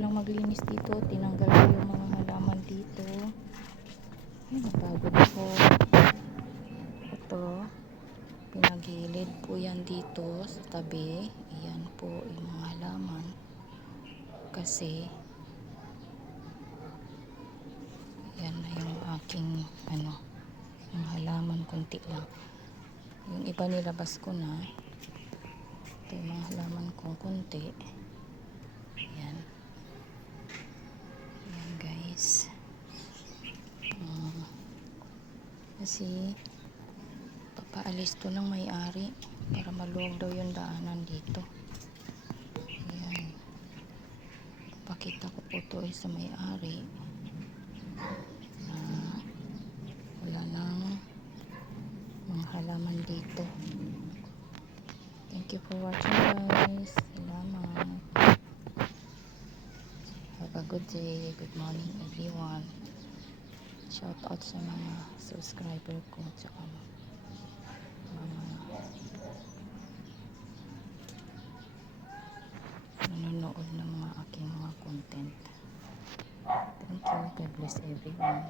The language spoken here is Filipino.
lang maglinis dito. Tinanggal ko yung mga halaman dito. Ay, napagod ako. Ito, pinagilid po yan dito sa tabi. Ayan po yung mga halaman. Kasi, yan na yung aking, yung halaman, konti lang. Yung iba nilabas ko na. Ito yung mga halaman kong konti. Ayan. Ayan guys. Kasi papaalis to ng may-ari para maluwag daw yung daanan dito. Ayan. Papakita ko po to sa may-ari na wala nang mga halaman dito. Thank you for watching guys. Salamat. Have a good day. Good morning everyone. Shout out sa mga subscriber ko tsaka mga nanonood ng mga aking mga content. Thank you. God bless everyone.